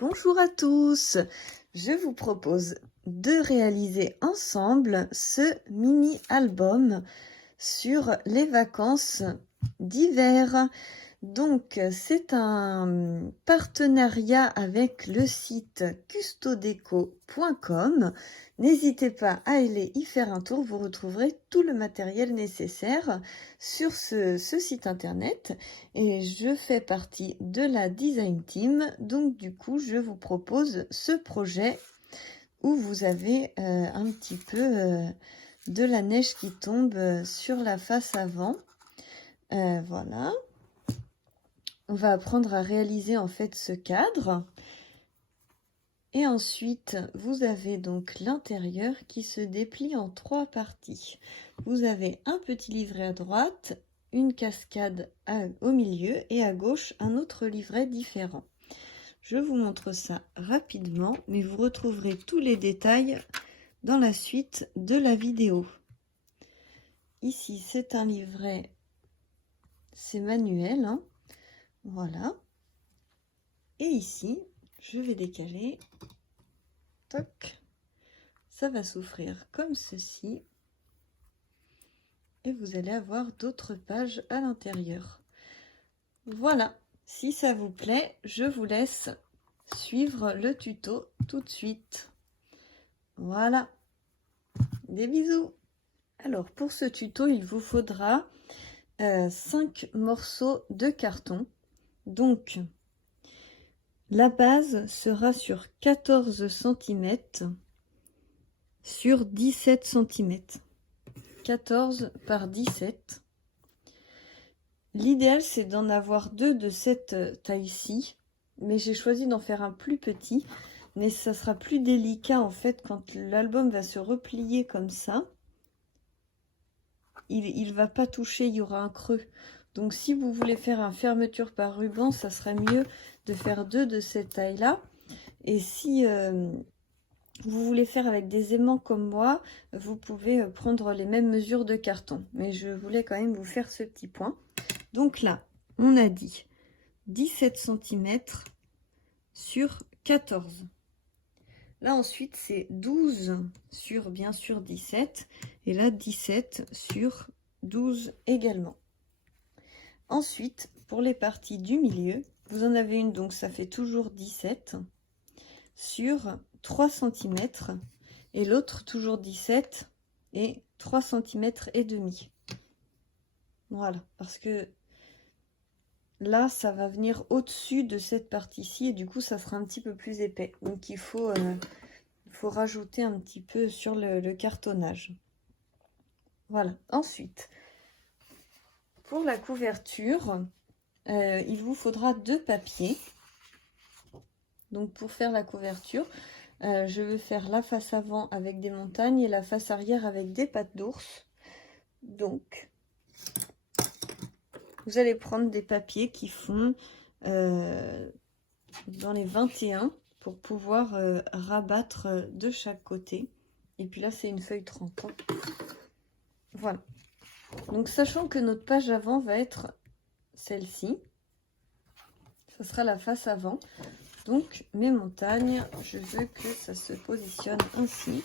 Bonjour à tous, je vous propose de réaliser ensemble ce mini-album sur les vacances d'hiver. Donc c'est un partenariat avec le site custodeco.com. N'hésitez pas à aller y faire un tour, vous retrouverez tout le matériel nécessaire sur ce site internet. Et je fais partie de la design team, donc du coup je vous propose ce projet où vous avez un petit peu de la neige qui tombe sur la face avant. Voilà. On va apprendre à réaliser en fait ce cadre. Et ensuite, vous avez donc l'intérieur qui se déplie en 3 parties. Vous avez un petit livret à droite, une cascade au milieu et à gauche un autre livret différent. Je vous montre ça rapidement, mais vous retrouverez tous les détails dans la suite de la vidéo. Ici, c'est un livret, c'est manuel, hein. Voilà. Et ici, je vais décaler. Toc. Ça va s'ouvrir comme ceci. Et vous allez avoir d'autres pages à l'intérieur. Voilà. Si ça vous plaît, je vous laisse suivre le tuto tout de suite. Voilà. Des bisous. Alors, pour ce tuto, il vous faudra 5 morceaux de carton. Donc, la base sera sur 14 cm sur 17 cm. 14 par 17. L'idéal, c'est d'en avoir 2 de cette taille-ci, mais j'ai choisi d'en faire un plus petit, mais ça sera plus délicat en fait quand l'album va se replier comme ça. Il va pas toucher, il y aura un creux. Donc si vous voulez faire une fermeture par ruban, ça serait mieux de faire 2 de cette taille-là. Et si vous voulez faire avec des aimants comme moi, vous pouvez prendre les mêmes mesures de carton. Mais je voulais quand même vous faire ce petit point. Donc là, on a dit 17 cm sur 14. Là ensuite, c'est 12 sur bien sûr 17. Et là, 17 sur 12 également. Ensuite, pour les parties du milieu, vous en avez une, donc ça fait toujours 17 sur 3 cm. Et l'autre, toujours 17 et 3 cm et demi. Voilà, parce que là, ça va venir au-dessus de cette partie-ci et du coup, ça sera un petit peu plus épais. Donc, il faut rajouter un petit peu sur le cartonnage. Voilà. Ensuite, pour la couverture, il vous faudra 2 papiers. Donc, pour faire la couverture, je vais faire la face avant avec des montagnes et la face arrière avec des pattes d'ours. Donc, vous allez prendre des papiers qui font dans les 21 pour pouvoir rabattre de chaque côté. Et puis là, c'est une feuille 30. Hein. Voilà. Donc, sachant que notre page avant va être celle-ci. Ce sera la face avant. Donc, mes montagnes, je veux que ça se positionne ainsi.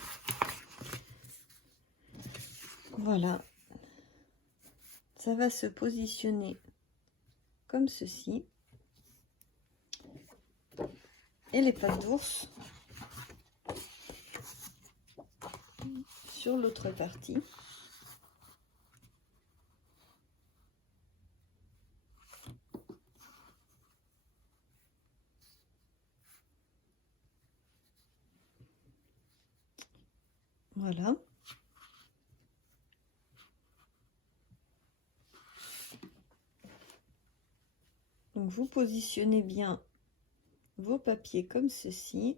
Voilà. Ça va se positionner comme ceci. Et les pattes d'ours sur l'autre partie. Voilà. Donc vous positionnez bien vos papiers comme ceci.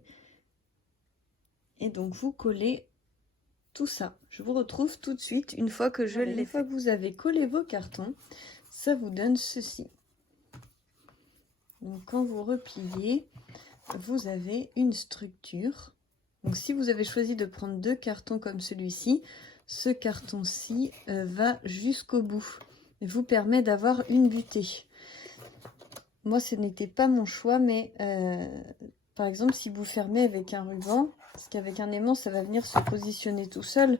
Et donc vous collez tout ça. Je vous retrouve tout de suite une fois que je l'ai fait. Une fois que vous avez collé vos cartons, ça vous donne ceci. Donc quand vous repliez, vous avez une structure. Donc si vous avez choisi de prendre 2 cartons comme celui-ci, ce carton-ci va jusqu'au bout et vous permet d'avoir une butée. Moi, ce n'était pas mon choix, mais par exemple, si vous fermez avec un ruban, parce qu'avec un aimant, ça va venir se positionner tout seul,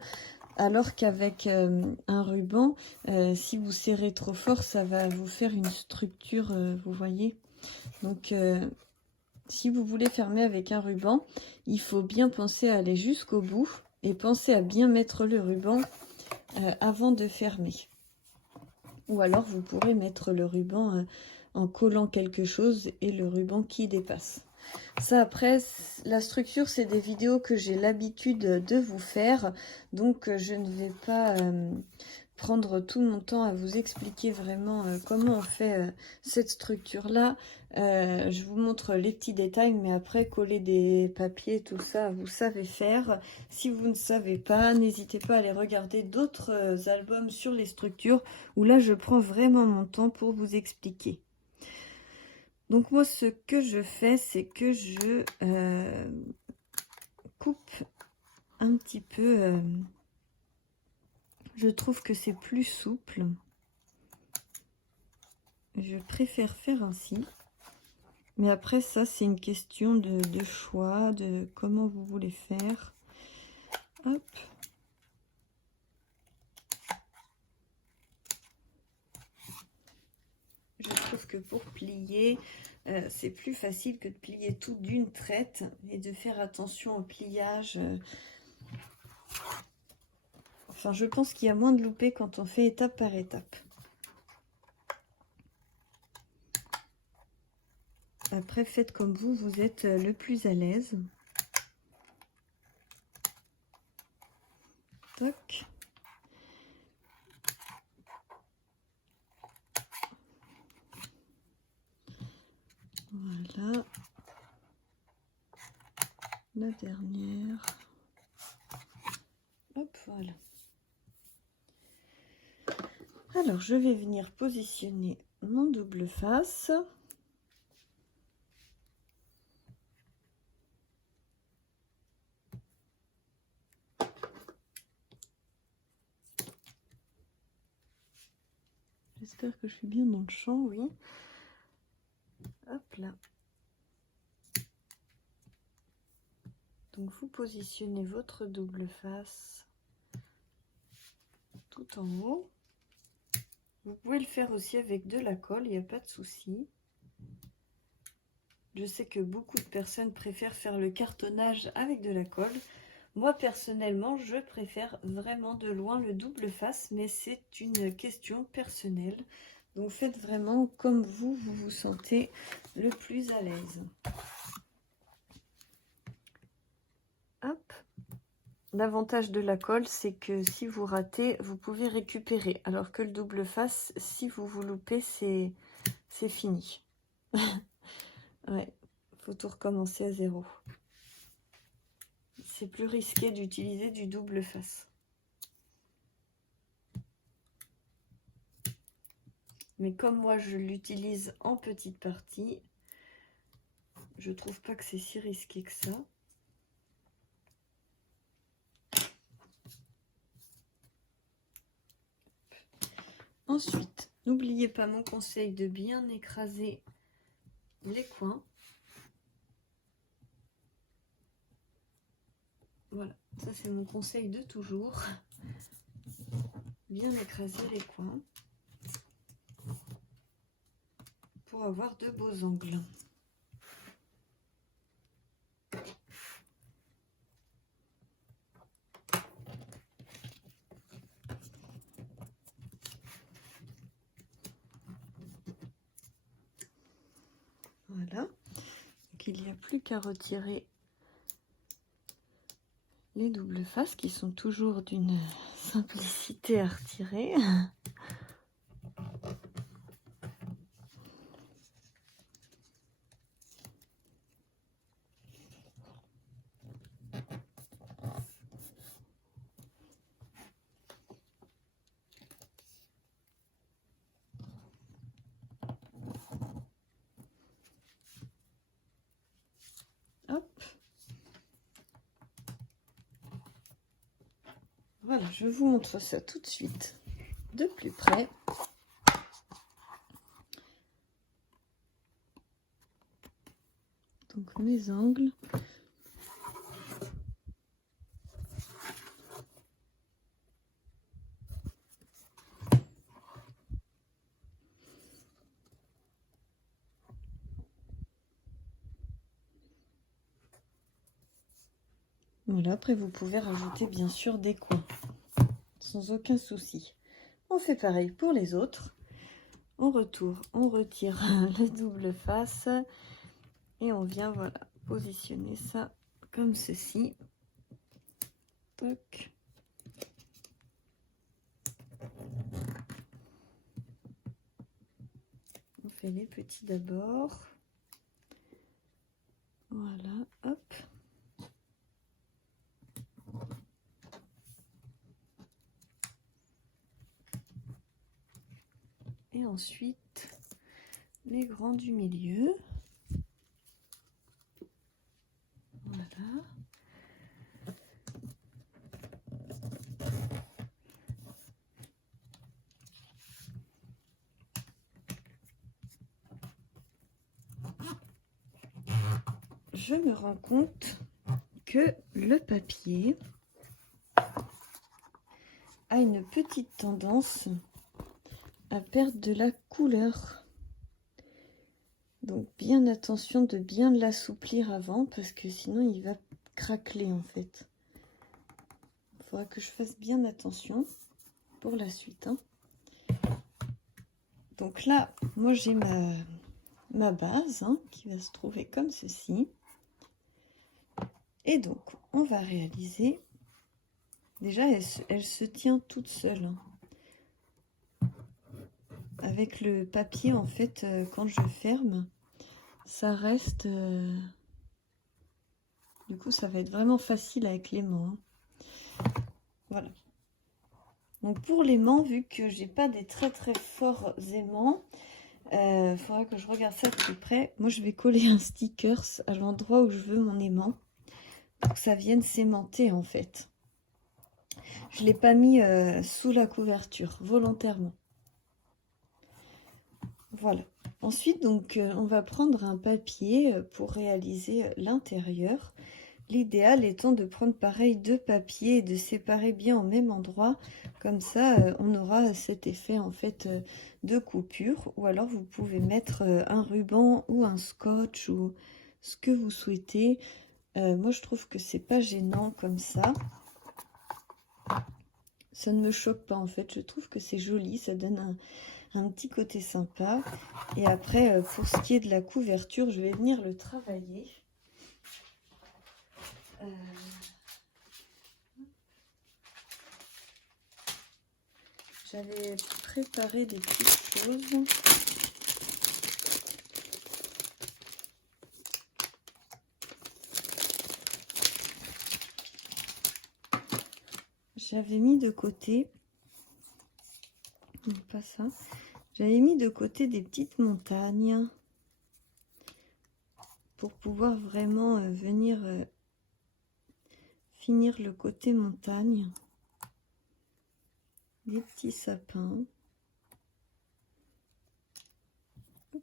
alors qu'avec un ruban, si vous serrez trop fort, ça va vous faire une structure, vous voyez. Donc, si vous voulez fermer avec un ruban, il faut bien penser à aller jusqu'au bout et penser à bien mettre le ruban avant de fermer. Ou alors, vous pourrez mettre le ruban en collant quelque chose et le ruban qui dépasse. Ça, après, la structure, c'est des vidéos que j'ai l'habitude de vous faire. Donc, je ne vais pas prendre tout mon temps à vous expliquer vraiment comment on fait cette structure-là. Je vous montre les petits détails, mais après, coller des papiers, tout ça, vous savez faire. Si vous ne savez pas, n'hésitez pas à aller regarder d'autres albums sur les structures, où là, je prends vraiment mon temps pour vous expliquer. Donc moi, ce que je fais, c'est que je coupe un petit peu. Je trouve que c'est plus souple. Je préfère faire ainsi. Mais après, ça, c'est une question de choix, de comment vous voulez faire. Hop. Je trouve que pour plier, c'est plus facile que de plier tout d'une traite et de faire attention au pliage. Enfin, je pense qu'il y a moins de loupés quand on fait étape par étape. Après, faites comme vous êtes le plus à l'aise. Toc. Voilà. La dernière. Hop, voilà. Alors, je vais venir positionner mon double face. J'espère que je suis bien dans le champ, oui. Hop là. Donc, vous positionnez votre double face tout en haut. Vous pouvez le faire aussi avec de la colle, il n'y a pas de souci. Je sais que beaucoup de personnes préfèrent faire le cartonnage avec de la colle. Moi, personnellement, je préfère vraiment de loin le double face, mais c'est une question personnelle. Donc, faites vraiment comme vous vous sentez le plus à l'aise. Hop. L'avantage de la colle, c'est que si vous ratez, vous pouvez récupérer. Alors que le double face, si vous vous loupez, c'est fini. Ouais, faut tout recommencer à zéro. C'est plus risqué d'utiliser du double face. Mais comme moi, je l'utilise en petite partie, je trouve pas que c'est si risqué que ça. Ensuite, n'oubliez pas mon conseil de bien écraser les coins. Voilà, ça c'est mon conseil de toujours. Bien écraser les coins pour avoir de beaux angles. Voilà, donc il n'y a plus qu'à retirer les doubles faces qui sont toujours d'une simplicité à retirer. Hop. Voilà, je vous montre ça tout de suite de plus près. Donc Donc mes angles. Voilà, après vous pouvez rajouter bien sûr des coins, sans aucun souci. On fait pareil pour les autres. On retourne, on retire la double face et on vient voilà positionner ça comme ceci. Toc. On fait les petits d'abord. Voilà, hop. Et ensuite, les grands du milieu. Voilà. Je me rends compte que le papier a une petite tendance à perdre de la couleur. Donc bien attention de bien l'assouplir avant parce que sinon il va craqueler en fait. Il faudra que je fasse bien attention pour la suite. Hein. Donc là, moi j'ai ma base hein, qui va se trouver comme ceci. Et donc on va réaliser, déjà elle se tient toute seule. Hein. Avec le papier en fait, quand je ferme, ça reste... Du coup, ça va être vraiment facile avec l'aimant. Hein. Voilà. Donc pour l'aimant, vu que j'ai pas des très forts aimants, il faudra que je regarde ça de plus près. Moi, je vais coller un sticker à l'endroit où je veux mon aimant pour que ça vienne s'aimanter en fait. Je l'ai pas mis sous la couverture volontairement. Voilà. Ensuite, donc, on va prendre un papier pour réaliser l'intérieur. L'idéal étant de prendre pareil deux papiers et de séparer bien au même endroit. Comme ça, on aura cet effet en fait de coupure. Ou alors, vous pouvez mettre un ruban ou un scotch ou ce que vous souhaitez. Moi, je trouve que c'est pas gênant comme ça. Ça ne me choque pas en fait. Je trouve que c'est joli. Ça donne un petit côté sympa. Et après, pour ce qui est de la couverture, je vais venir le travailler. J'avais préparé des petites choses. J'avais mis de côté, non pas ça, j'avais mis de côté des petites montagnes pour pouvoir vraiment venir finir le côté montagne. Des petits sapins. Hop.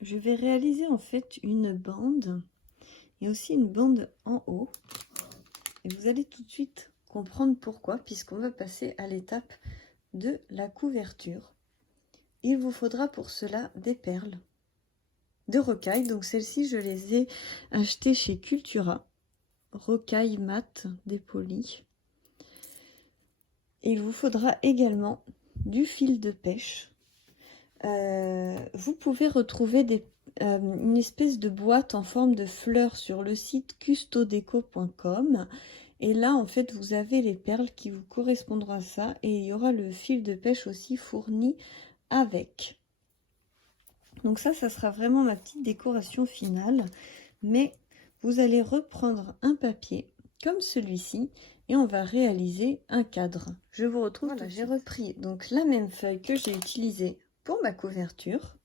Je vais réaliser en fait une bande et aussi une bande en haut. Et vous allez tout de suite comprendre pourquoi, puisqu'on va passer à l'étape de la couverture. Il vous faudra pour cela des perles de rocaille. Donc celles-ci, je les ai achetées chez Cultura. Rocaille mat dépolie. Et il vous faudra également du fil de pêche. Vous pouvez retrouver une espèce de boîte en forme de fleurs sur le site custodeco.com. Et là, en fait, vous avez les perles qui vous correspondront à ça. Et il y aura le fil de pêche aussi fourni avec. Donc ça sera vraiment ma petite décoration finale. Mais vous allez reprendre un papier comme celui-ci et on va réaliser un cadre. Je vous retrouve. Voilà, j'ai repris donc la même feuille que j'ai utilisée pour ma couverture.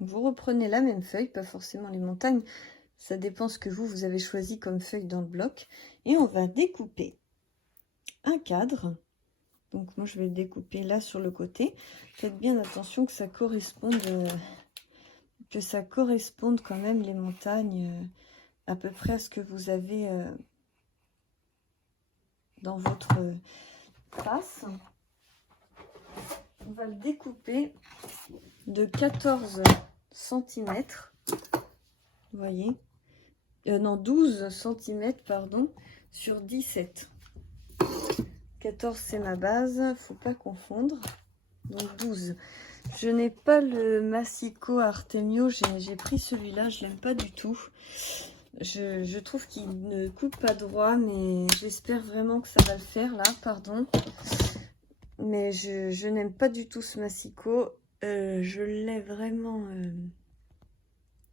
Vous reprenez la même feuille, pas forcément les montagnes. Ça dépend ce que vous avez choisi comme feuille dans le bloc. Et on va découper un cadre. Donc moi je vais le découper là sur le côté. Faites bien attention que ça corresponde quand même les montagnes à peu près à ce que vous avez dans votre face. On va le découper de 14 cm. Vous voyez, non, 12 cm pardon, sur 17. 14 c'est ma base, faut pas confondre. Donc 12. Je n'ai pas le Massico Artemio, j'ai pris celui-là, je l'aime pas du tout. Je trouve qu'il ne coupe pas droit, mais j'espère vraiment que ça va le faire là, pardon. Mais je n'aime pas du tout ce Massico. Je l'ai vraiment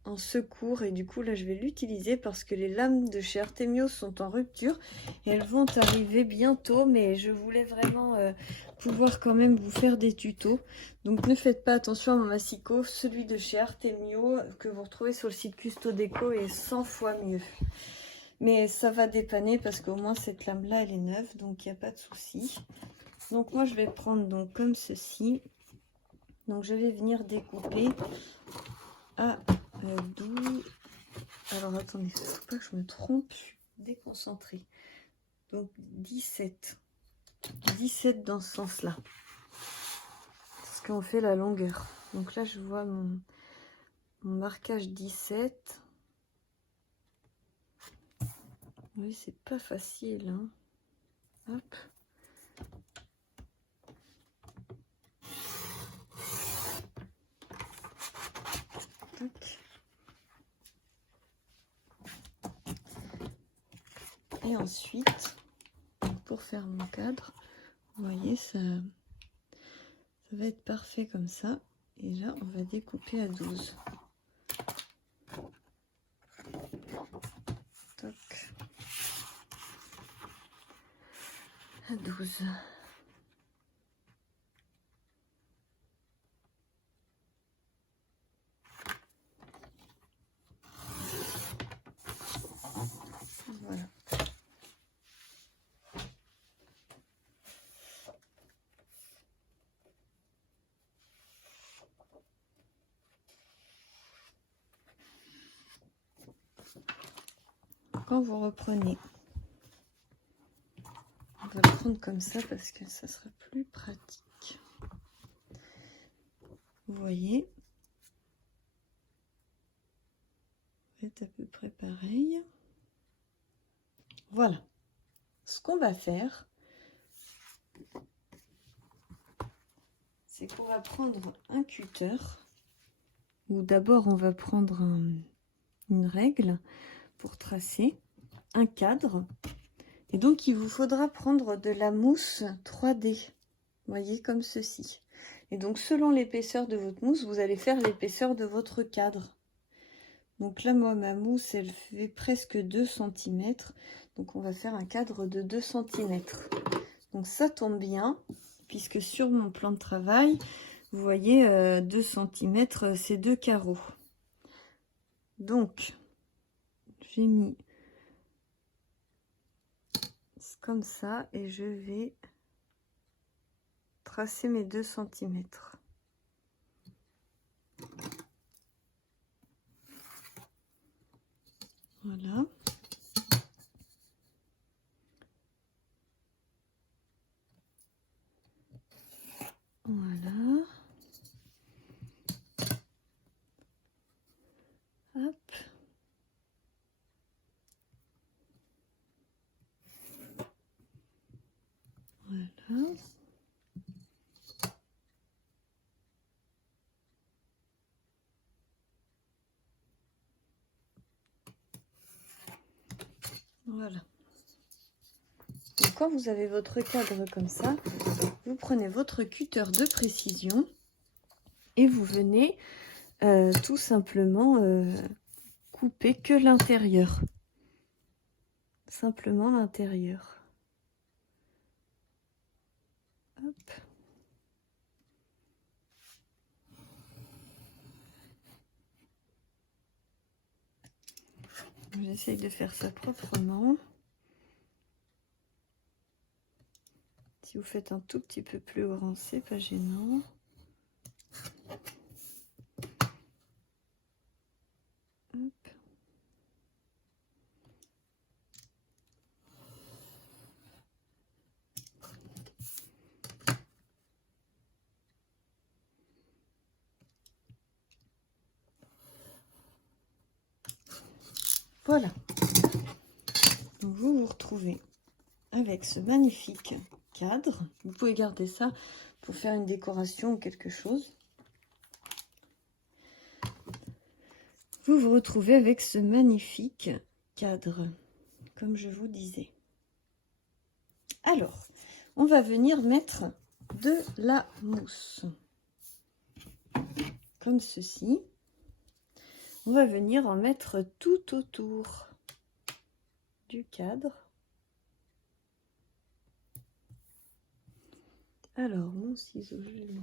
en secours et du coup là je vais l'utiliser parce que les lames de chez Artemio sont en rupture et elles vont arriver bientôt, mais je voulais vraiment pouvoir quand même vous faire des tutos. Donc ne faites pas attention à mon Massico, celui de chez Artemio que vous retrouvez sur le site Custo Déco est 100 fois mieux. Mais ça va dépanner parce qu'au moins cette lame là elle est neuve, donc il n'y a pas de souci. Donc moi je vais prendre donc comme ceci. Donc je vais venir découper à 12. Alors attendez, il ne faut pas que je me trompe, je suis déconcentrée. Donc 17. 17 dans ce sens-là. C'est ce qu'on fait la longueur. Donc là je vois mon marquage 17. Oui, c'est pas facile. Hein. Hop. Tac. Et ensuite, pour faire mon cadre, vous voyez, ça va être parfait comme ça. Et là, on va découper à 12. Toc. À 12. Voilà. Quand vous reprenez, on va le prendre comme ça parce que ça sera plus pratique. Vous voyez, c'est à peu près pareil. Voilà. Ce qu'on va faire, c'est qu'on va prendre un cutter, ou d'abord on va prendre une règle pour tracer un cadre. Et donc il vous faudra prendre de la mousse 3D, vous voyez, comme ceci. Et donc selon l'épaisseur de votre mousse, vous allez faire l'épaisseur de votre cadre. Donc là, moi, ma mousse, elle fait presque 2 cm. Donc on va faire un cadre de 2 cm. Donc ça tombe bien, puisque sur mon plan de travail, vous voyez, 2 cm, c'est 2 carreaux. Donc, j'ai mis comme ça et je vais tracer mes 2 cm. Voilà. Voilà. Hop. Voilà. Voilà. Donc, quand vous avez votre cadre comme ça, vous prenez votre cutter de précision et vous venez tout simplement couper que l'intérieur. Simplement l'intérieur. Hop. J'essaye de faire ça proprement. Si vous faites un tout petit peu plus grand, c'est pas gênant. Hop. Voilà. Donc vous vous retrouvez avec ce magnifique cadre. Vous pouvez garder ça pour faire une décoration ou quelque chose. Vous vous retrouvez avec ce magnifique cadre, comme je vous disais. Alors, on va venir mettre de la mousse. Comme ceci. On va venir en mettre tout autour du cadre. Alors, mon ciseau, je le mets.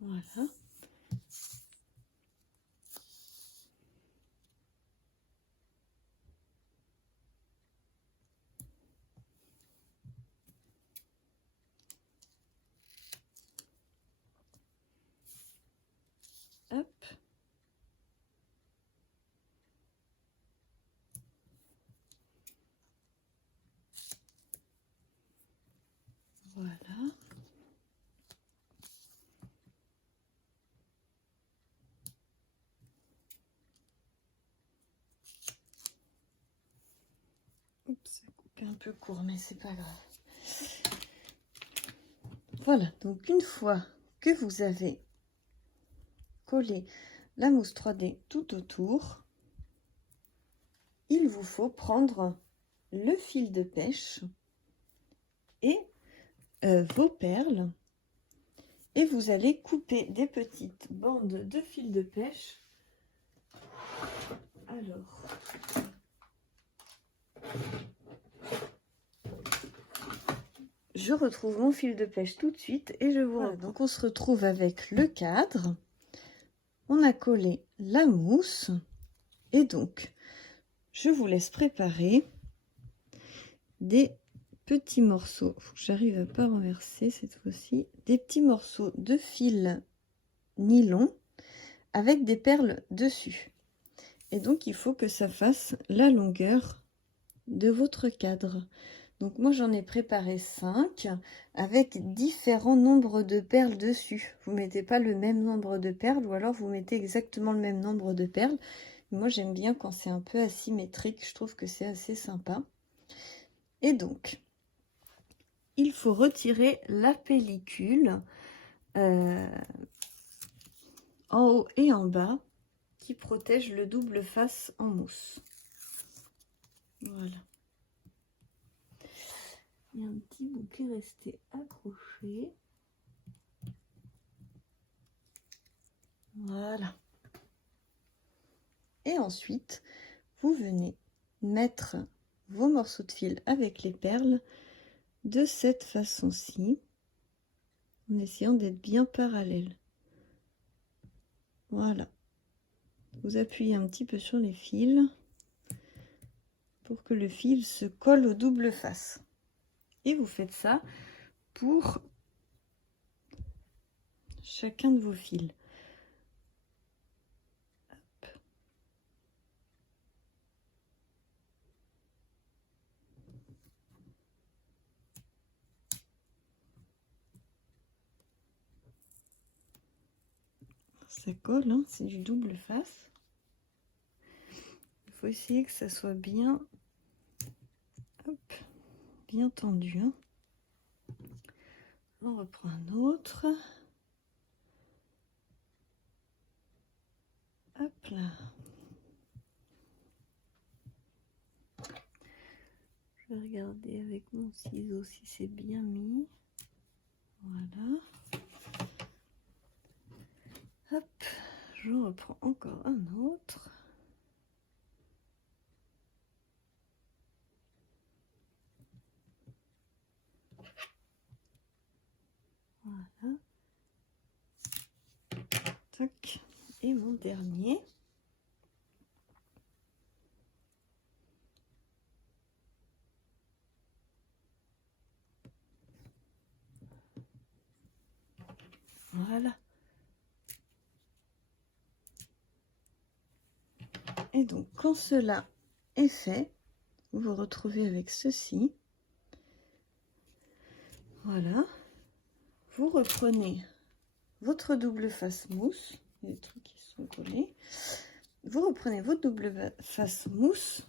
Voilà. Hop. Voilà. Oups, ça coupe un peu court, mais c'est pas grave. Voilà, donc une fois que vous avez collé la mousse 3D tout autour, il vous faut prendre le fil de pêche et vos perles et vous allez couper des petites bandes de fil de pêche. Alors, je retrouve mon fil de pêche tout de suite et je vous reprends. Donc on se retrouve avec le cadre, on a collé la mousse et donc je vous laisse préparer des petits morceaux. Faut que j'arrive à pas renverser cette fois-ci. Des petits morceaux de fil nylon avec des perles dessus. Et donc il faut que ça fasse la longueur de votre cadre. Donc moi j'en ai préparé 5 avec différents nombres de perles dessus. Vous mettez pas le même nombre de perles ou alors vous mettez exactement le même nombre de perles. Moi j'aime bien quand c'est un peu asymétrique, je trouve que c'est assez sympa. Et donc il faut retirer la pellicule en haut et en bas qui protège le double face en mousse. Voilà. Il y a un petit bout qui est resté accroché. Voilà. Et ensuite, vous venez mettre vos morceaux de fil avec les perles de cette façon-ci, en essayant d'être bien parallèle. Voilà. Vous appuyez un petit peu sur les fils pour que le fil se colle au double face. Et vous faites ça pour chacun de vos fils. Hop. Ça colle, hein, c'est du double face. Il faut essayer que ça soit bien, hop, bien tendu. Hein. On reprend un autre. Hop là. Je vais regarder avec mon ciseau si c'est bien mis. Voilà. Hop, je reprends encore un autre. Voilà. Tac. Et mon dernier. Voilà. Et donc, quand cela est fait, vous vous retrouvez avec ceci. Voilà. Vous reprenez votre double face mousse. Les trucs qui sont collés. Vous reprenez votre double face mousse.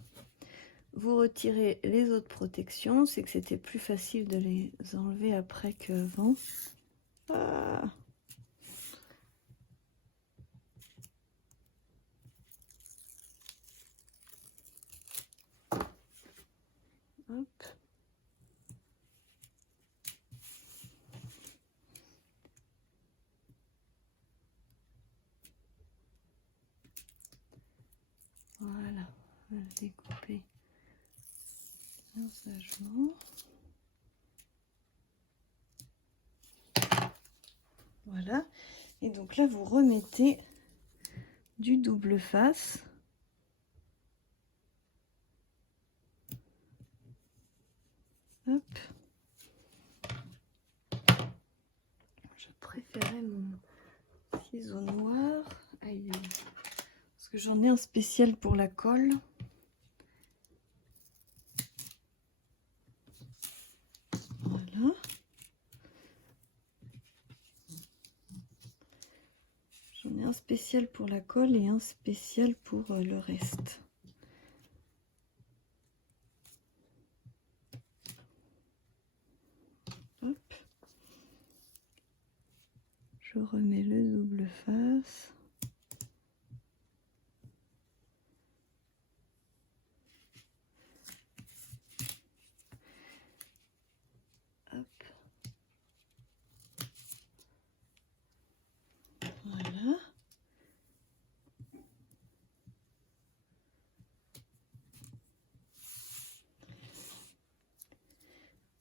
Vous retirez les autres protections. C'est que c'était plus facile de les enlever après qu'avant. Ah. Hop. Voilà, on va le découper bien sagement. Voilà, et donc là vous remettez du double face. Hop. Je préférais mon ciseau noir. Aïe, parce que j'en ai un spécial pour la colle. Voilà. J'en ai un spécial pour la colle et un spécial pour le reste. Hop. Je remets le double face. Hop. Voilà.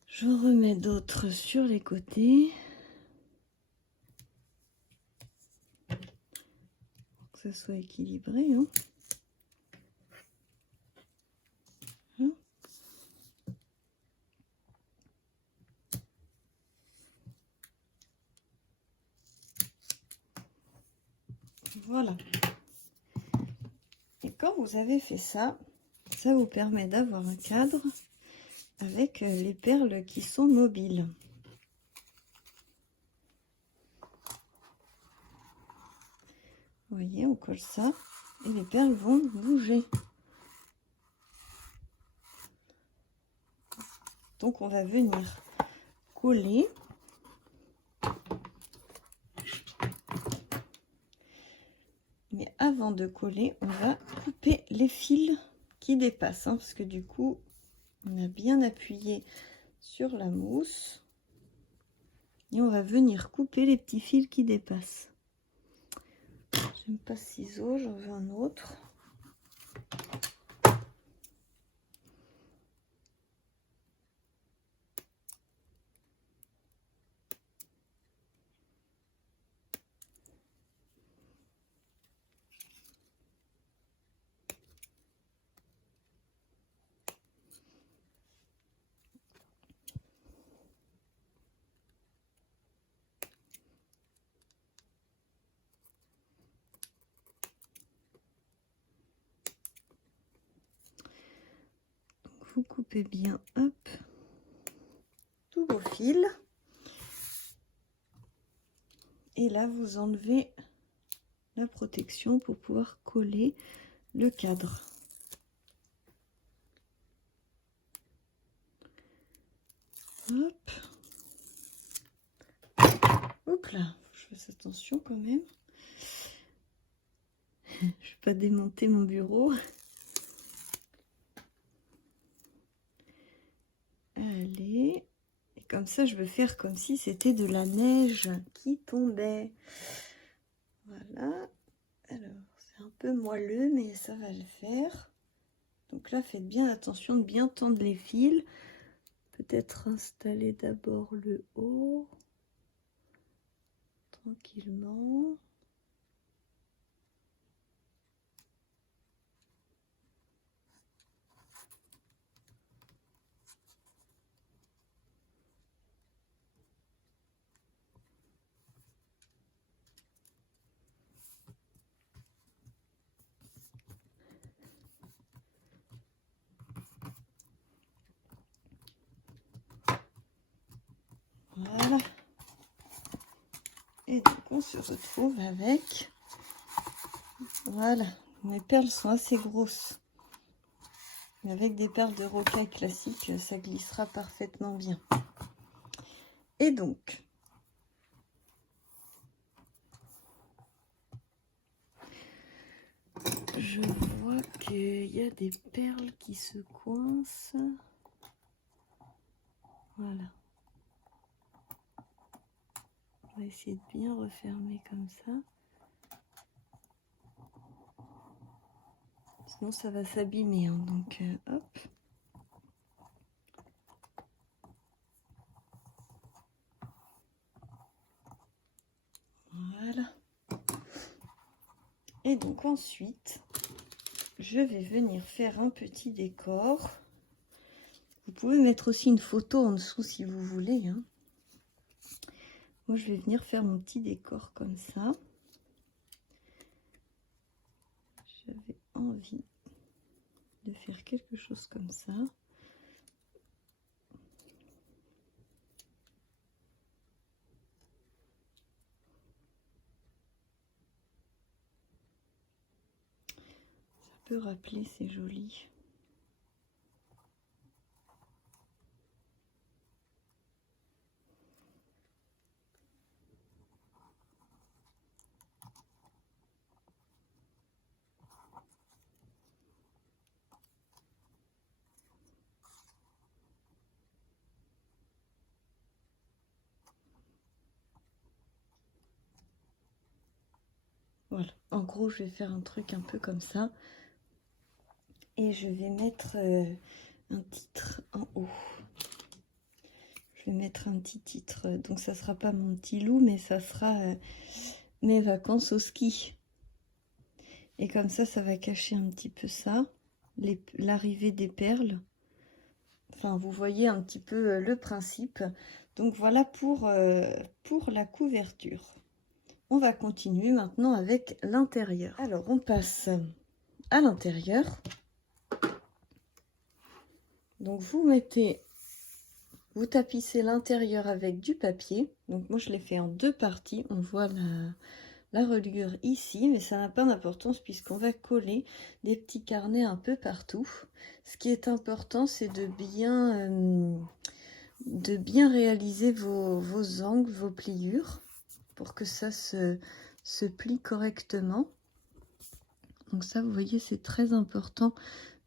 Je remets d'autres sur les côtés. Pour que ça soit équilibré. Hein. Voilà. Et quand vous avez fait ça, ça vous permet d'avoir un cadre avec les perles qui sont mobiles. Vous voyez, on colle ça et les perles vont bouger. Donc on va venir coller. Mais avant de coller, on va couper les fils qui dépassent, hein, parce que du coup, on a bien appuyé sur la mousse. Et on va venir couper les petits fils qui dépassent. J'aime pas ce ciseau, j'en veux un autre. Vous coupez bien, hop, tous vos fils. Et là, vous enlevez la protection pour pouvoir coller le cadre. Hop. Hop là, je fais attention quand même. Je vais pas démonter mon bureau. Allez. Et comme ça, je veux faire comme si c'était de la neige qui tombait. Voilà. Alors, c'est un peu moelleux, mais ça va le faire. Donc là, faites bien attention de bien tendre les fils. Peut-être installer d'abord le haut. Tranquillement. Et donc on se retrouve avec, voilà, mes perles sont assez grosses. Mais avec des perles de rocaille classiques, ça glissera parfaitement bien. Et donc, je vois qu'il y a des perles qui se coincent. Voilà. On va essayer de bien refermer comme ça. Sinon ça va s'abîmer, hein, donc hop. Voilà. Et donc ensuite, je vais venir faire un petit décor. Vous pouvez mettre aussi une photo en dessous si vous voulez, hein. Moi, je vais venir faire mon petit décor comme ça. J'avais envie de faire quelque chose comme ça. Ça peut rappeler, c'est joli. Voilà, en gros, je vais faire un truc un peu comme ça. Et je vais mettre un titre en haut. Je vais mettre un petit titre. Donc, ça sera pas mon petit loup, mais ça sera mes vacances au ski. Et comme ça va cacher un petit peu ça. L'arrivée des perles. Enfin, vous voyez un petit peu le principe. Donc, voilà pour la couverture. On va continuer maintenant avec l'intérieur. Alors, on passe à l'intérieur. Donc, vous tapissez l'intérieur avec du papier. Donc, moi, je l'ai fait en deux parties. On voit la reliure ici, mais ça n'a pas d'importance puisqu'on va coller des petits carnets un peu partout. Ce qui est important, c'est de bien réaliser vos angles, vos pliures, pour que ça se plie correctement. Donc ça, vous voyez, c'est très important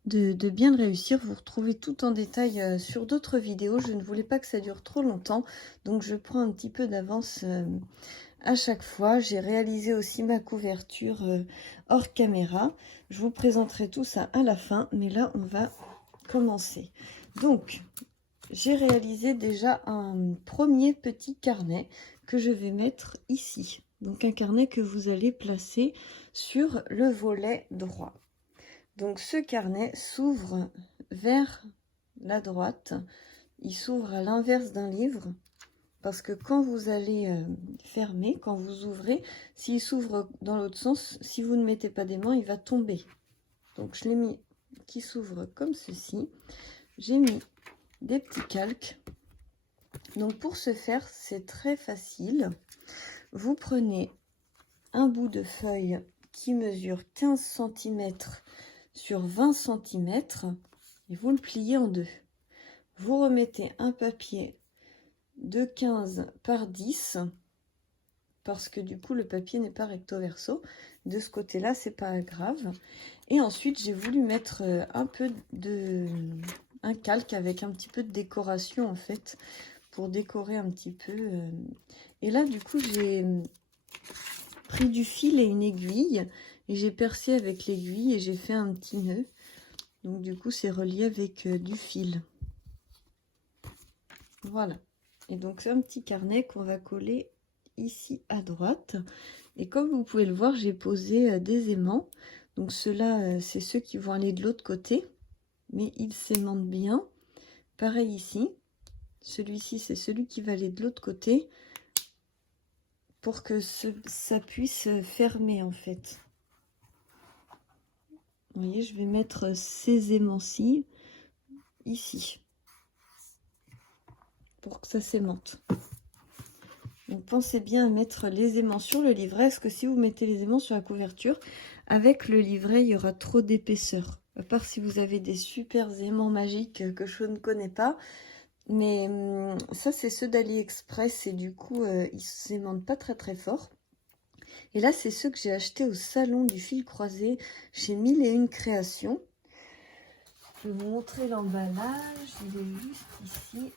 de bien le réussir. Vous retrouvez tout en détail sur d'autres vidéos. Je ne voulais pas que ça dure trop longtemps, donc je prends un petit peu d'avance à chaque fois. J'ai réalisé aussi ma couverture hors caméra. Je vous présenterai tout ça à la fin, mais là, on va commencer. Donc, j'ai réalisé déjà un premier petit carnet que je vais mettre ici. Donc, un carnet que vous allez placer sur le volet droit. Donc, ce carnet s'ouvre vers la droite. Il s'ouvre à l'inverse d'un livre. Parce que quand vous allez fermer, quand vous ouvrez, s'il s'ouvre dans l'autre sens, si vous ne mettez pas d'aimant, il va tomber. Donc, je l'ai mis qui s'ouvre comme ceci. J'ai mis des petits calques. Donc, pour ce faire, c'est très facile. Vous prenez un bout de feuille qui mesure 15 cm sur 20 cm et vous le pliez en deux. Vous remettez un papier de 15 par 10 parce que du coup le papier n'est pas recto verso. De ce côté là, c'est pas grave. Et ensuite j'ai voulu mettre un calque avec un petit peu de décoration en fait, pour décorer un petit peu. Et là du coup j'ai pris du fil et une aiguille et j'ai percé avec l'aiguille et j'ai fait un petit nœud. Donc du coup c'est relié avec du fil. Voilà. Et donc c'est un petit carnet qu'on va coller ici à droite. Et comme vous pouvez le voir, j'ai posé des aimants. Donc ceux-là, c'est ceux qui vont aller de l'autre côté. Mais ils s'aimantent bien. Pareil ici. Celui-ci, c'est celui qui va aller de l'autre côté. Pour que ça puisse fermer en fait. Vous voyez, je vais mettre ces aimants-ci ici. Pour que ça s'aimante. Donc pensez bien à mettre les aimants sur le livret, parce que si vous mettez les aimants sur la couverture, avec le livret, il y aura trop d'épaisseur. À part si vous avez des super aimants magiques que je ne connais pas. Mais ça, c'est ceux d'AliExpress et du coup, ils s'aimantent pas très très fort. Et là, c'est ceux que j'ai achetés au salon du fil croisé chez 1001 Créations. Je vais vous montrer l'emballage. Il est juste ici.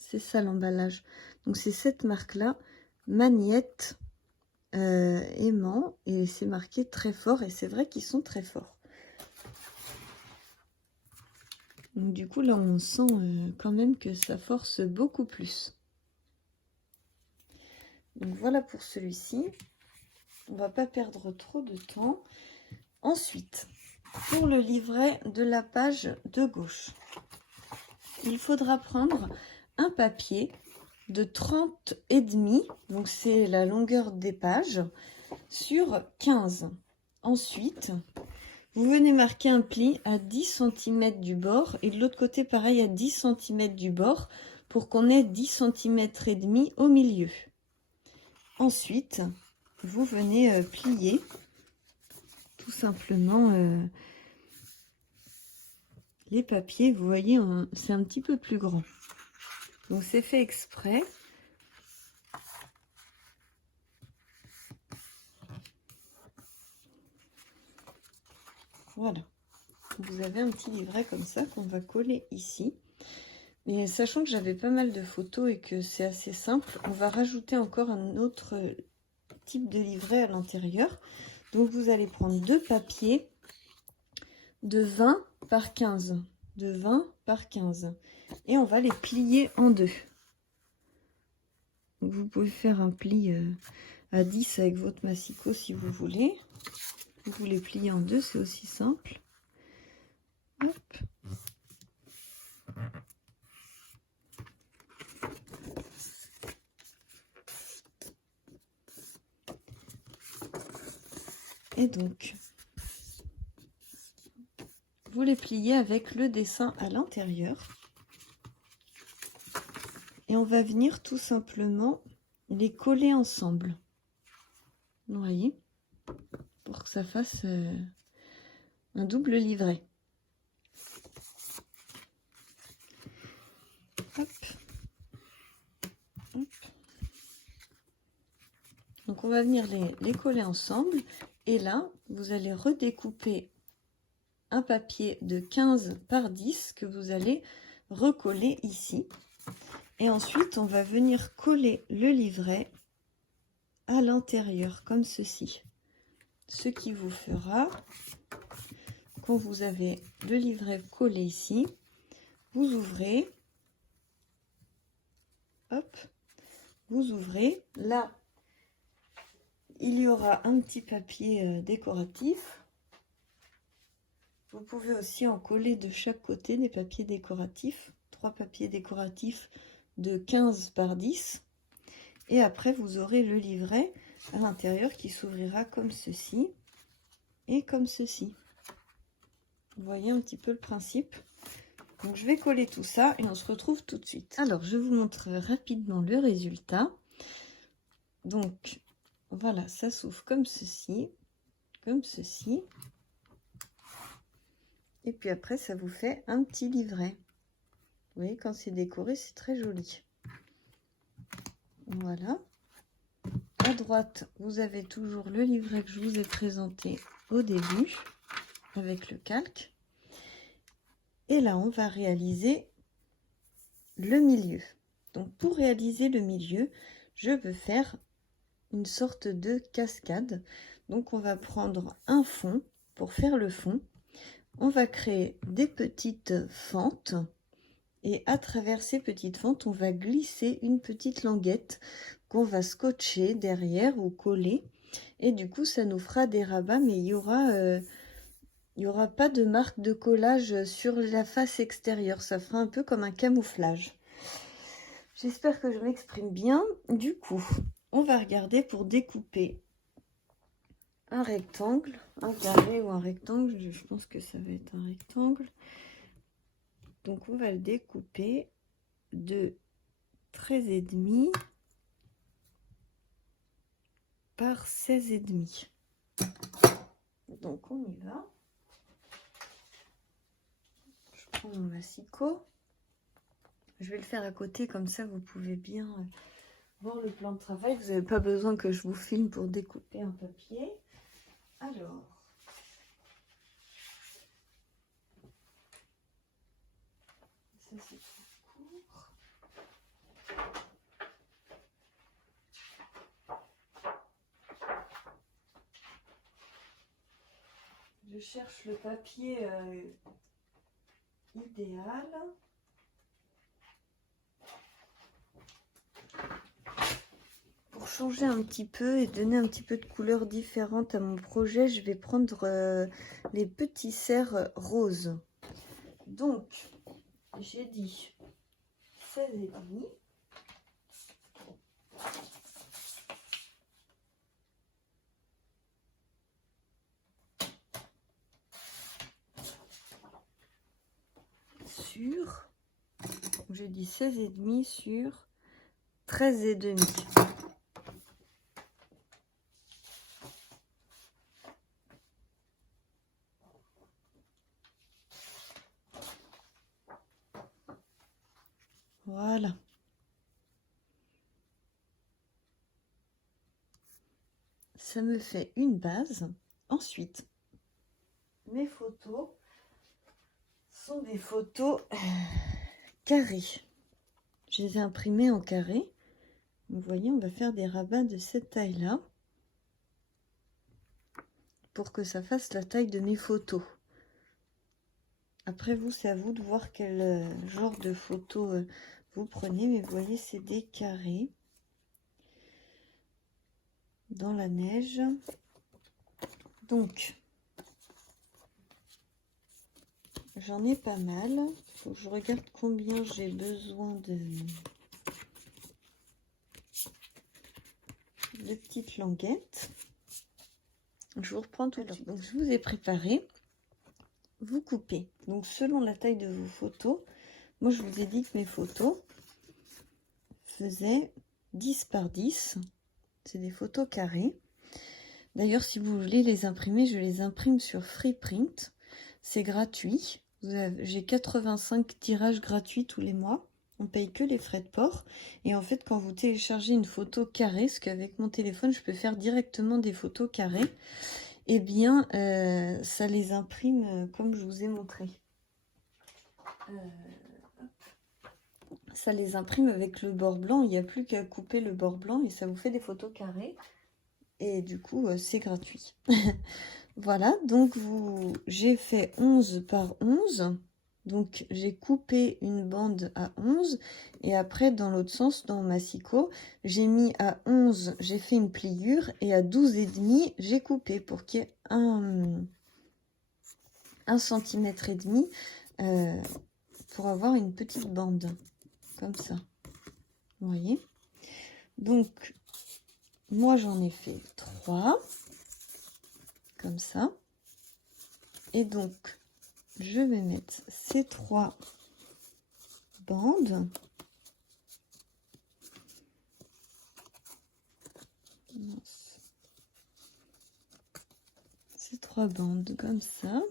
C'est ça l'emballage. Donc c'est cette marque-là, Magnette aimant, et c'est marqué très fort, et c'est vrai qu'ils sont très forts. Donc du coup là on sent quand même que ça force beaucoup plus. Donc voilà pour celui-ci. On va pas perdre trop de temps. Ensuite, pour le livret de la page de gauche, il faudra prendre un papier de 30,5, donc c'est la longueur des pages, sur 15. Ensuite, vous venez marquer un pli à 10 cm du bord et de l'autre côté pareil à 10 cm du bord pour qu'on ait 10 cm et demi au milieu. Ensuite, vous venez plier tout simplement les papiers. Vous voyez, c'est un petit peu plus grand. Donc c'est fait exprès. Voilà. Vous avez un petit livret comme ça qu'on va coller ici. Et sachant que j'avais pas mal de photos et que c'est assez simple, on va rajouter encore un autre type de livret à l'intérieur. Donc vous allez prendre deux papiers de 20 par 15. De 20 par 15. Et on va les plier en deux. Donc vous pouvez faire un pli à 10 avec votre massicot si vous voulez. Vous les pliez en deux, c'est aussi simple. Hop. Et donc, vous les pliez avec le dessin à l'intérieur. Et on va venir tout simplement les coller ensemble. Vous voyez, pour que ça fasse un double livret. Hop. Hop. Donc on va venir les coller ensemble. Et là, vous allez redécouper un papier de 15 par 10 que vous allez recoller ici. Et ensuite, on va venir coller le livret à l'intérieur, comme ceci. Ce qui vous fera, quand vous avez le livret collé ici, vous ouvrez, hop, vous ouvrez. Là, il y aura un petit papier décoratif. Vous pouvez aussi en coller de chaque côté des papiers décoratifs. 3 papiers décoratifs de 15 par 10. Et après, vous aurez le livret à l'intérieur qui s'ouvrira comme ceci et comme ceci. Vous voyez un petit peu le principe. Donc, je vais coller tout ça et on se retrouve tout de suite. Alors, je vous montre rapidement le résultat. Donc, voilà, ça s'ouvre comme ceci, comme ceci. Et puis après, ça vous fait un petit livret. Vous voyez, quand c'est décoré, c'est très joli. Voilà. À droite, vous avez toujours le livret que je vous ai présenté au début, avec le calque. Et là, on va réaliser le milieu. Donc, pour réaliser le milieu, je veux faire une sorte de cascade. Donc, on va prendre un fond pour faire le fond. On va créer des petites fentes et à travers ces petites fentes, on va glisser une petite languette qu'on va scotcher derrière ou coller. Et du coup, ça nous fera des rabats, mais il y aura pas de marque de collage sur la face extérieure. Ça fera un peu comme un camouflage. J'espère que je m'exprime bien. Du coup, on va regarder pour découper un rectangle, un carré ou un rectangle. Je pense que ça va être un rectangle. Donc, on va le découper de 13,5 par 16,5. Donc on y va. Je prends mon massicot. Je vais le faire à côté, comme ça vous pouvez bien voir le plan de travail. Vous n'avez pas besoin que je vous filme pour découper un papier. Alors, ça c'est trop court. Je cherche le papier idéal. Pour changer un petit peu et donner un petit peu de couleur différente à mon projet, je vais prendre les petits cerfs roses. Donc, j'ai dit 16,5. Sur, j'ai dit 16,5 sur 13,5. Voilà. Ça me fait une base. Ensuite, mes photos sont des photos carrées. Je les ai imprimées en carré. Vous voyez, on va faire des rabats de cette taille-là pour que ça fasse la taille de mes photos. Après, vous, c'est à vous de voir quel genre de photos vous prenez. Mais vous voyez, c'est des carrés dans la neige. Donc, j'en ai pas mal. Il faut que je regarde combien j'ai besoin de petites languettes. Je vous reprends tout de suite. Donc, je vous ai préparé. Vous coupez. Donc, selon la taille de vos photos, moi, je vous ai dit que mes photos faisaient 10 par 10. C'est des photos carrées. D'ailleurs, si vous voulez les imprimer, je les imprime sur Freeprint. C'est gratuit. J'ai 85 tirages gratuits tous les mois. On paye que les frais de port. Et en fait, quand vous téléchargez une photo carrée, ce qu'avec mon téléphone, je peux faire directement des photos carrées, eh bien, ça les imprime comme je vous ai montré. Ça les imprime avec le bord blanc. Il n'y a plus qu'à couper le bord blanc et ça vous fait des photos carrées. Et du coup, c'est gratuit. Voilà, donc j'ai fait 11 par 11. Donc, j'ai coupé une bande à 11. Et après, dans l'autre sens, dans ma massicot, j'ai mis à 11, j'ai fait une pliure. Et à 12,5, j'ai coupé pour qu'il y ait 1,5 cm pour avoir une petite bande. Comme ça. Vous voyez? Donc, moi, j'en ai fait 3. Comme ça. Et donc, je vais mettre ces 3 bandes. Ces 3 bandes comme ça.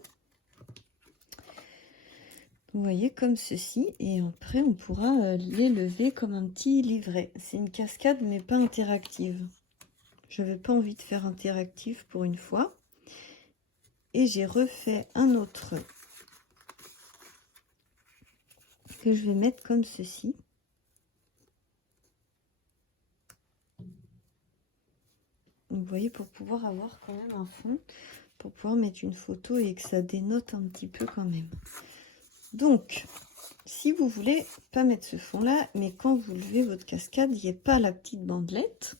Vous voyez, comme ceci. Et après, on pourra les lever comme un petit livret. C'est une cascade, mais pas interactive. Je n'avais pas envie de faire interactif pour une fois. Et j'ai refait un autre que je vais mettre comme ceci. Vous voyez, pour pouvoir avoir quand même un fond, pour pouvoir mettre une photo et que ça dénote un petit peu quand même. Donc, si vous voulez pas mettre ce fond là, mais quand vous levez votre cascade, il n'y a pas la petite bandelette.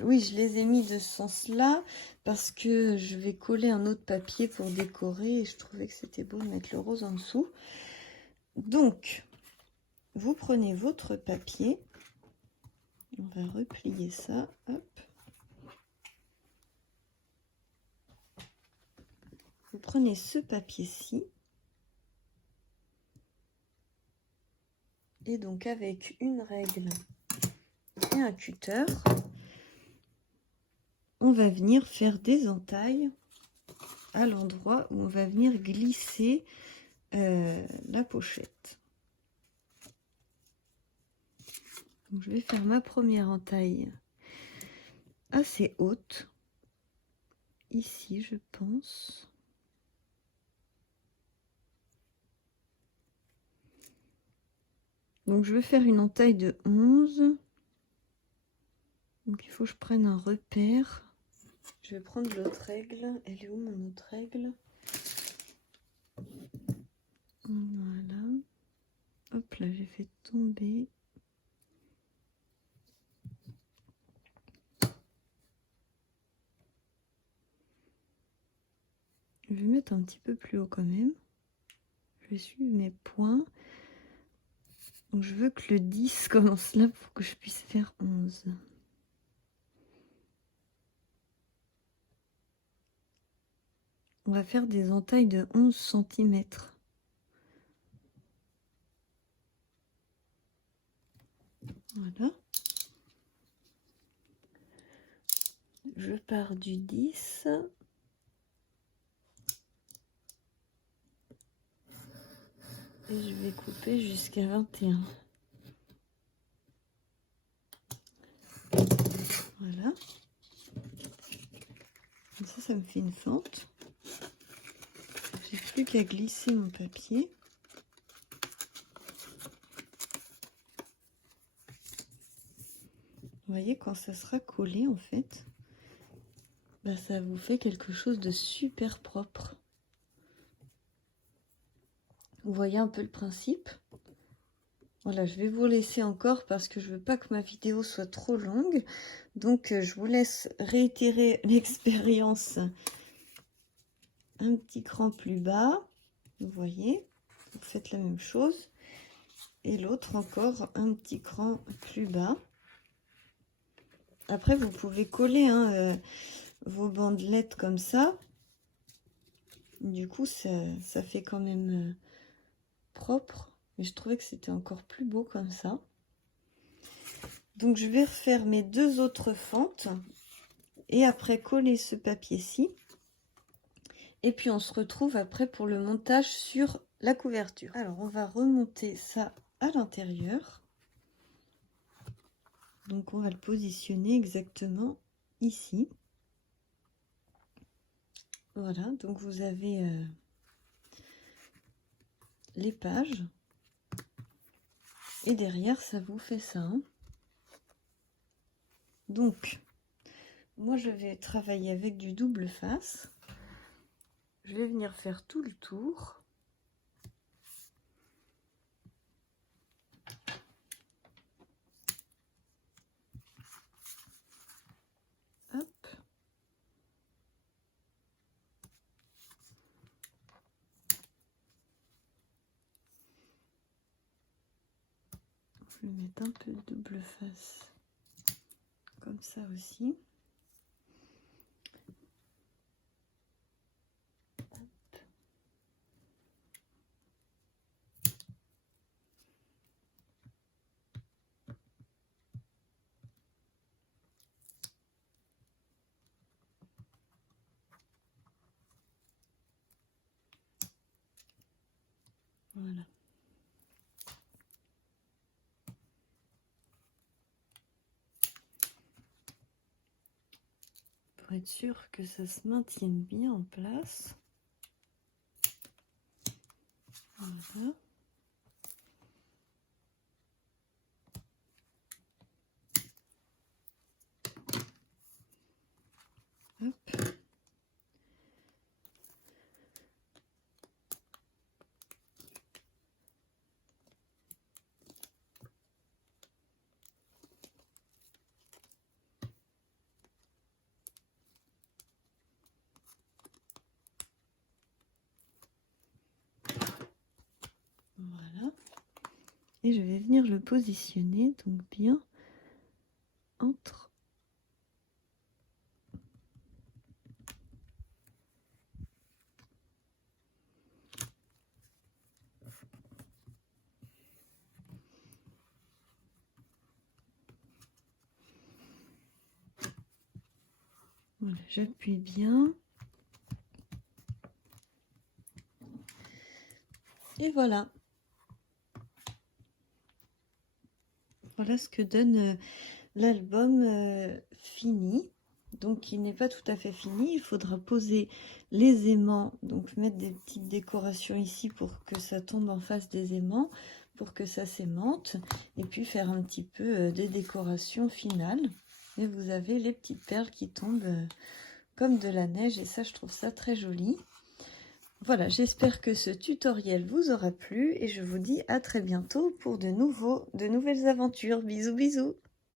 Oui, je les ai mis de ce sens là parce que je vais coller un autre papier pour décorer et je trouvais que c'était beau de mettre le rose en dessous. Donc, vous prenez votre papier, on va replier ça, hop. Vous prenez ce papier-ci. Et donc avec une règle et un cutter, on va venir faire des entailles à l'endroit où on va venir glisser la pochette. Donc, je vais faire ma première entaille assez haute, ici je pense. Donc je vais faire une entaille de 11. Donc il faut que je prenne un repère. Je vais prendre l'autre règle. Elle est où mon autre règle? Voilà. Hop là, j'ai fait tomber. Je vais mettre un petit peu plus haut quand même. Je vais suivre mes points. Donc je veux que le 10 commence là pour que je puisse faire 11. On va faire des entailles de 11 cm. Voilà. Je pars du 10. Et je vais couper jusqu'à 21. Voilà. Comme ça me fait une fente. J'ai plus qu'à glisser mon papier. Vous voyez, quand ça sera collé, en fait, bah, ça vous fait quelque chose de super propre. Vous voyez un peu le principe? Voilà, je vais vous laisser encore parce que je veux pas que ma vidéo soit trop longue. Donc, je vous laisse réitérer l'expérience un petit cran plus bas. Vous voyez, vous faites la même chose. Et l'autre encore un petit cran plus bas. Après, vous pouvez coller vos bandelettes comme ça. Du coup, ça fait quand même propre. Mais je trouvais que c'était encore plus beau comme ça. Donc, je vais refaire mes deux autres fentes. Et après, coller ce papier-ci. Et puis, on se retrouve après pour le montage sur la couverture. Alors, on va remonter ça à l'intérieur. Donc, on va le positionner exactement ici. Voilà, donc vous avez les pages. Et derrière, ça vous fait ça. Hein. Donc, moi, je vais travailler avec du double face. Je vais venir faire tout le tour. Hop. Je vais mettre un peu de double face. Comme ça aussi. Voilà. Pour être sûr que ça se maintienne bien en place. Voilà. Hop. Voilà. Et je vais venir le positionner donc bien entre Voilà, j'appuie bien. Et voilà. Voilà ce que donne l'album fini. Donc il n'est pas tout à fait fini. Il faudra poser les aimants. Donc mettre des petites décorations ici pour que ça tombe en face des aimants. Pour que ça s'aimante. Et puis faire un petit peu des décorations finales. Et vous avez les petites perles qui tombent comme de la neige. Et ça, je trouve ça très joli. Voilà, j'espère que ce tutoriel vous aura plu et je vous dis à très bientôt pour de nouvelles aventures. Bisous, bisous!